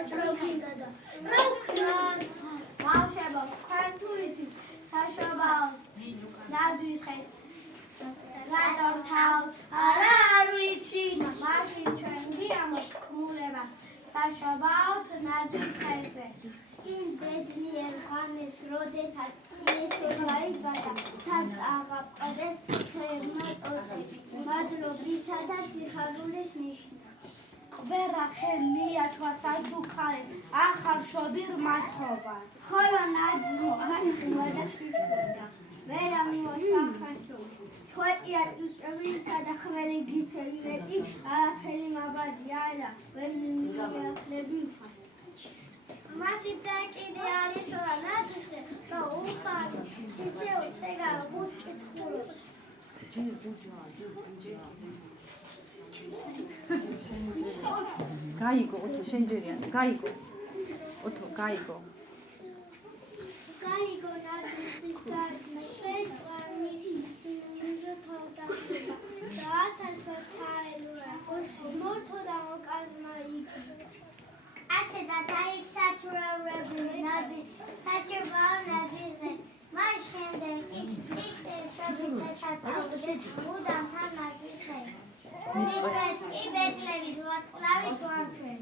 Rochrokinda. Rokran. Malsheba. Quantuity. Sashabal. Nazis has. Radar Town. Arawichi. Mashi Changiam. Kumureva. Sashabal. Nazis has. In Bedlier Hamis Rhodes has. Isolaibada. Tats Madrobisa და სიხარულის ნიშნა. Vera ხელია თვალსაჩუქარი, ახალ შობილ მასობა. ხოლო ნაძღვა და სიტყვა. ვერა მოახასო. თვეტია უსწრებისა და ხველი გიცები მეტი, არაფერი მაბადია არა, ვერ მიმიახლები მხარ. მასიცა კიდე არის რა ნაციხე, რომ უყარი, სიცეულ სეგა გუსკითხულობს. გაიგო ოთო შენჯერიანი გაიგო ოთო გაიგო გაიგო ნაციხის და შეწყამისი სიმინჯო თავდახება და ათასვას საელურა მოსმორთო და მოკაზმა იქ ასე და დაიქსაჩურევრები ნაძი საჭიროა ნაძიზე მას შემდეგ იქ შევიდეთ უდან თან ნაძიზე იბედლები ვარსკვლავით ვამშვენ.